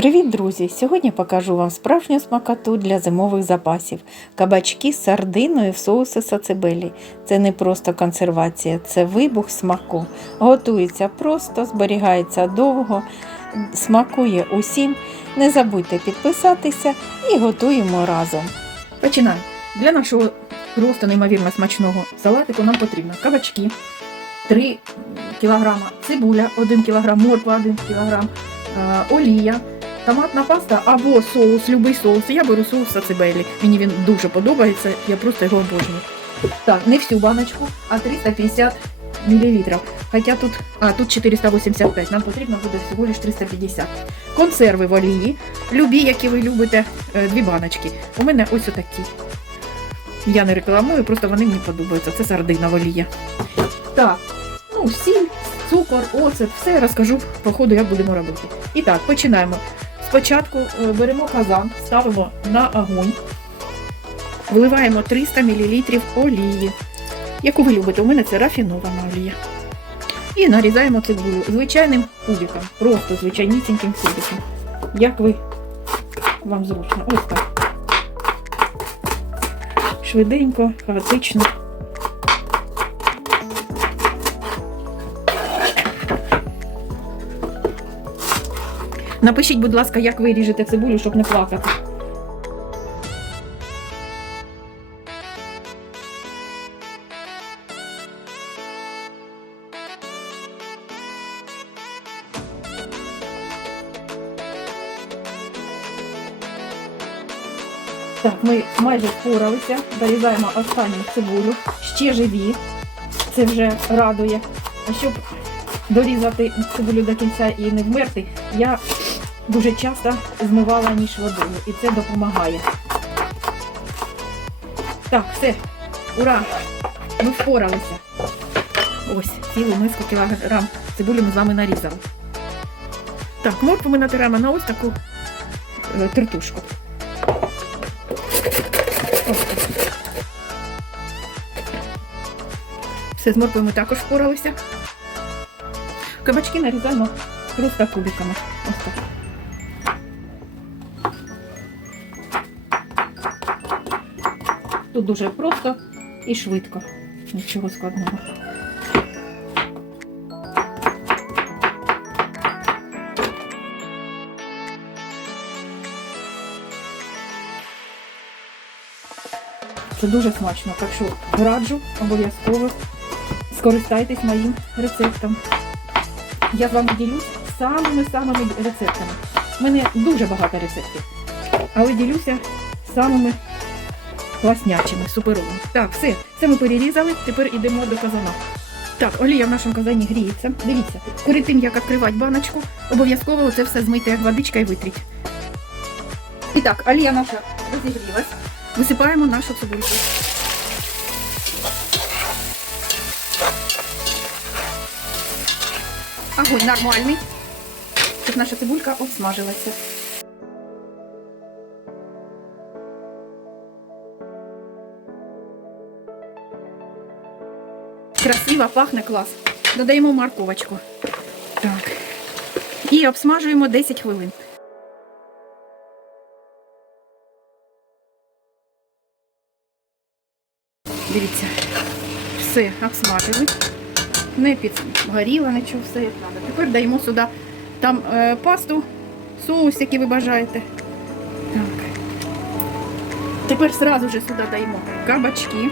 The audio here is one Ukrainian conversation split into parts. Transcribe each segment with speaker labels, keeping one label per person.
Speaker 1: Привіт, друзі! Сьогодні покажу вам справжню смакоту для зимових запасів. Кабачки з сардиною в соусі сацебелі. Це не просто консервація, це вибух смаку. Готується просто, зберігається довго, смакує усім. Не забудьте підписатися і готуємо разом.
Speaker 2: Починаємо. Для нашого просто неймовірно смачного салатику нам потрібно кабачки 3 кг, цибуля 1 кг, морква 1 кг, е, олія, томатна паста або соус, любий соус. Я беру соус сацебелі. Мені він дуже подобається, я просто його обожнюю. Так, не всю баночку, а 350 мл. Хоча тут, а, тут 485, нам потрібно буде всього лиш 350. Консерви в олії, любі, які ви любите, е, дві баночки. У мене ось отакі. Я не рекламую, просто вони мені подобаються. Це сардина олія. Так, ну, сіль, цукор, оцет, все я розкажу по ходу, як будемо робити. І так, починаємо. Спочатку е, беремо казан, ставимо на огонь, вливаємо 300 мл олії. Яку ви любите? У мене це рафінована олія. І нарізаємо цибулю звичайним кубиком. Просто звичайнісіньким кубиком. Як ви вам зручно? Ось так. Швиденько, хаотично. Напишіть, будь ласка, як ви ріжете цибулю, щоб не плакати. Так, ми майже впоралися, дорізаємо останню цибулю, ще живі. Це вже радує. А щоб дорізати цибулю до кінця і не вмерти, я дуже часто змивала ніж водою, і це допомагає. Так, все, ура! Ми впоралися. Ось, цілу миску кілограм цибулі ми з вами нарізали. Так, моркву ми натираємо на ось таку е, тертушку. Все, з морквою ми також впоралися. Кабачки нарізаємо просто кубиками. Ось так. Тут дуже просто і швидко. Нічого складного. Це дуже смачно, так що раджу обов'язково скористайтесь моїм рецептом. Я з вами ділюсь самими-самими рецептами. У мене дуже багато рецептів, але ділюся самими класнячими, суперовими. Так, все, це ми перерізали, тепер йдемо до казана. Так, олія в нашому казані гріється. Дивіться, перед тим як відкривати баночку, обов'язково це все змийте як водичка і витріть. І так, олія наша розігрілась. Висипаємо нашу цибульку. Огонь нормальний, щоб наша цибулька обсмажилася. Красиво пахне клас. Додаємо морковочку. Так. І обсмажуємо 10 хвилин. Дивіться, все обсмажили. Не підгоріло, нічого, все як треба. Тепер даємо сюди там е, пасту, соус, який ви бажаєте. Так. Тепер одразу сюди даємо кабачки.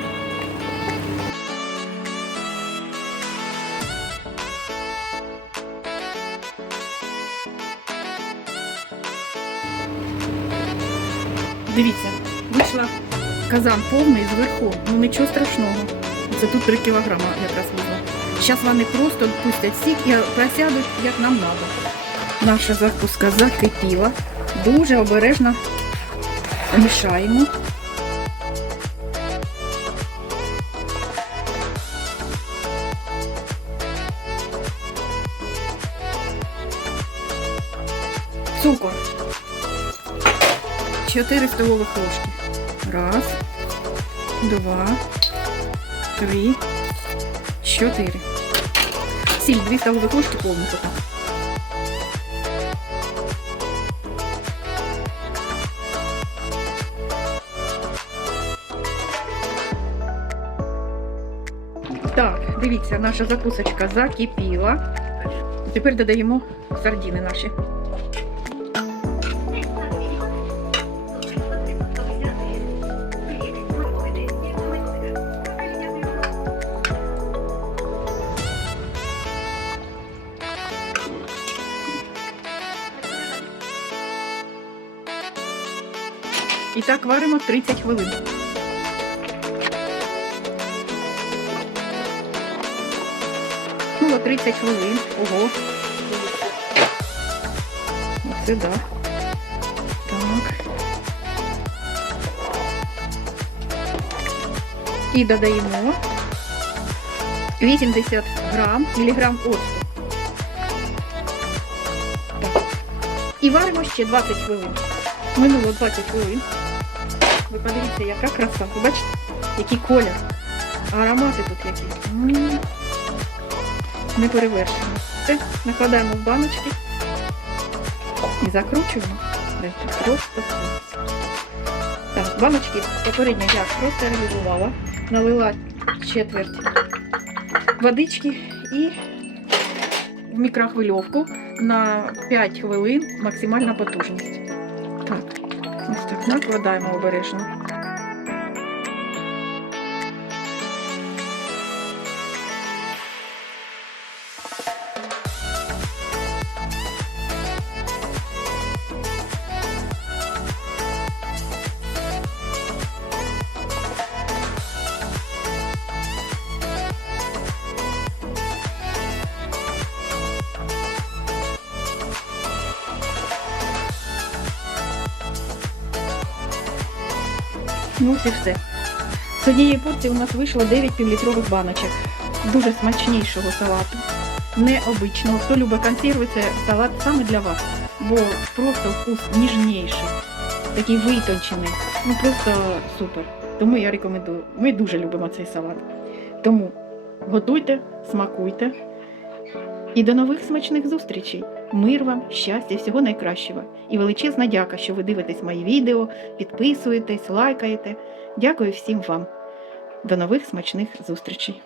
Speaker 2: Дивіться, вийшла казан повний зверху, ну нічого страшного. Це тут 3 кілограма якраз вийшло. Зараз вони просто пустять сік і просядуть, як нам треба. Наша закуска закипіла. Дуже обережно мішаємо. 4 столових ложки. Раз, два, три, чотири. Сіль дві столові ложки повністю пока. Так, дивіться, наша закусочка закипіла. Тепер додаємо сардини наші. І так варимо 30 хвилин. Було 30 хвилин. Ого. Оце да. Так. І додаємо 80 грам, міліграм оцту. І варимо ще 20 хвилин. Минуло 20 хвилин. Ви подивіться, яка краса. Ви бачите, який колір. Аромати тут які. Не перевершені. Все, накладаємо в баночки і закручуємо. Просто. Так, баночки попередньо я простерилізувала, налила четверть водички і в мікрохвильовку на 5 хвилин максимальна потужність. Так, ось так накладаємо обережно. Ну ось все. З однієї порції у нас вийшло 9 півлітрових баночок. Дуже смачнішого салату. Необичного. Хто любить консерви, це салат саме для вас. Бо просто вкус ніжніший, такий витончений. Ну просто супер. Тому я рекомендую. Ми дуже любимо цей салат. Тому готуйте, смакуйте. І до нових смачних зустрічей. Мир вам, щастя, всього найкращого. І величезна дяка, що ви дивитесь мої відео, підписуєтесь, лайкаєте. Дякую всім вам. До нових смачних зустрічей.